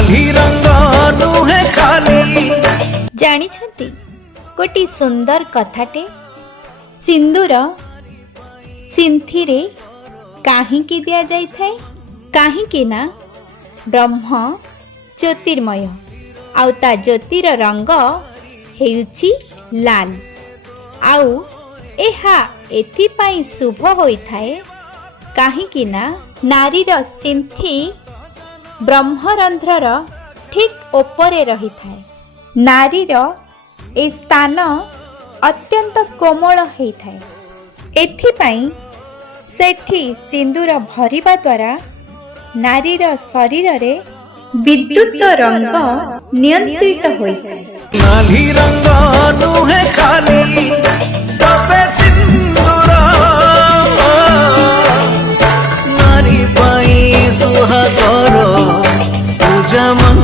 नाली रंग नुहे खाली। जानिछंती गोटी सुंदर कथाटे सिंदूर सिंथिरे काहींकी दिया जाई थाए काहींकी ना ब्रह्म ज्योतिर्मय आउ ता ज्योतिर रंग हेउछि लाल आउ एहा एथिपाई शुभ होइथाए काहींकी ना नारीर सिंथि ब्रह्मरंध्रर ठीक ओपरे रही थाए। नारीर ए स्थान अत्यंत कोमल होई थाए एथिपाई सेठी सिंदूर भरिबा द्वारा नारीर शरीर रे विद्युत रंग नियंत्रित होई थाए। नाली रंग नुहे खाली तबे सिंदूर नारी पाई सुहागर पूजा मन